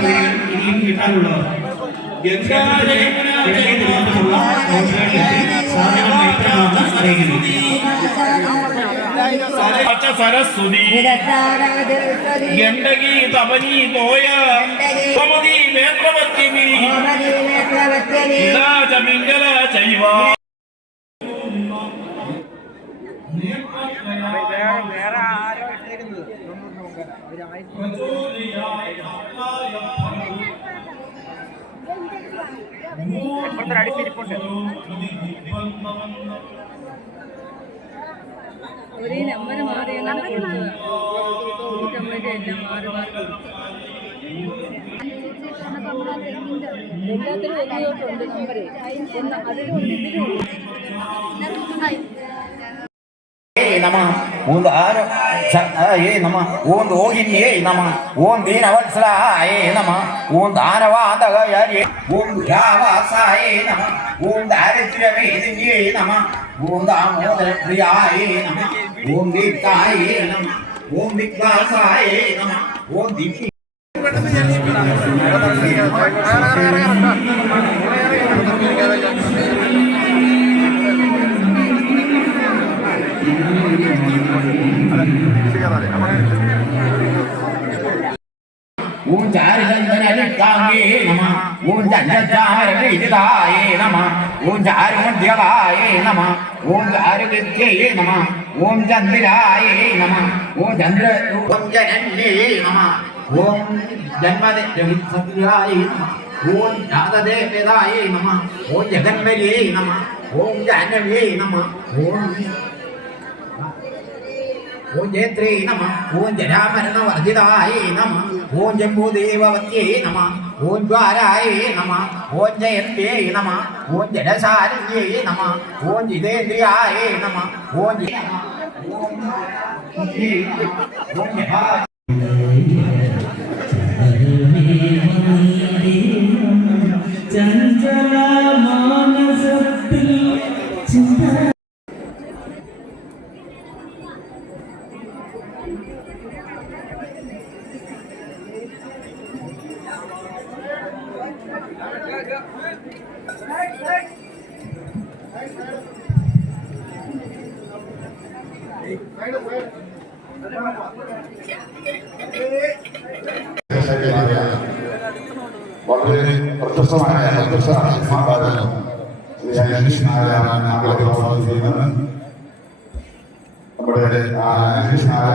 സാഹചര്യങ്ങൾ ഇനിയും കിട്ടാനുള്ളതാണ്. സരസ്വതി. ഗണ്ഡകി തപനി പോയ ഗോമതി നേത്രവത്യമിനി മിംഗല ചൈവ. നേത്ര ഒരു ആയിരത്തി അടുത്തിരിപ്പുണ്ട് ഒരേ നമ്പർ മാറി എന്നാണ് കൊടുത്തത്. നമ്പറിന്റെ എല്ലാം മാറി മാറി. എല്ലാത്തിനും എത്തിയോട്ടുണ്ട് നമ്പർ അതിലും ഇതിലും ನಮ ಒಂದು ಆರು ಏ ನಮ ಒಂದು ಹೋಗಿನಿ ಏ ನಮ ಒಂದು ದೀನವತ್ಸಲ ಏ ನಮ ಒಂದು ಆರವಾದ ಯಾರೇ ಒಂದು ಯಾವಾಸ ಏ ನಮ ಒಂದು ಆರಿದ್ರವೇ ಏ ನಮ ಒಂದು ಆಮೋದರ ಪ್ರಿಯ ಏ ನಮ ಓಂ ದೀಪ್ತಾಯ ನಮ ಓಂ ದಿಗ್ವಾಸಾಯ ನಮ ಓಂ ದಿಕ್ಕಿ ಓಂ ಚಾರಿ ஓம் சாரி காங்கே நம ஓம் சஞ்சாரே இதுதாயே நம ஓம் சாருமன் தேவாயே நம ஓம் சாருகித்யே நம ஓம் சந்திராயே நம ஓம் சந்திர ஓம் ஜனன்னே நம ஓம் ஜன்மதே சந்திராயே நம ஓம் நாததேவதாயே நம ஓம் ஜெகன்மரியே நம ஓம் ஜானவியே நம ஓம் ஓஞ்சேத்ரே நம ஓஞ்ச ராமரண வர்திதாய நம ஓஞ்சம்பூதேவவத்யே நம ஓஞ்சுவாராய நம ஓஞ்சயந்தே நம ஓஞ்சடசாரியே நம ஓஞ்சிதேந்திரியாய நம ஓஞ்சி ஓஞ்ச വളരെ പ്രശസ്തമായ പ്രത്യക്ഷ സിനിമാകാരൻ ശ്രീ അനീഷ് നാരായണൻ നാഗരിക നമ്മുടെ ആ, അനീഷ് നാരായണൻ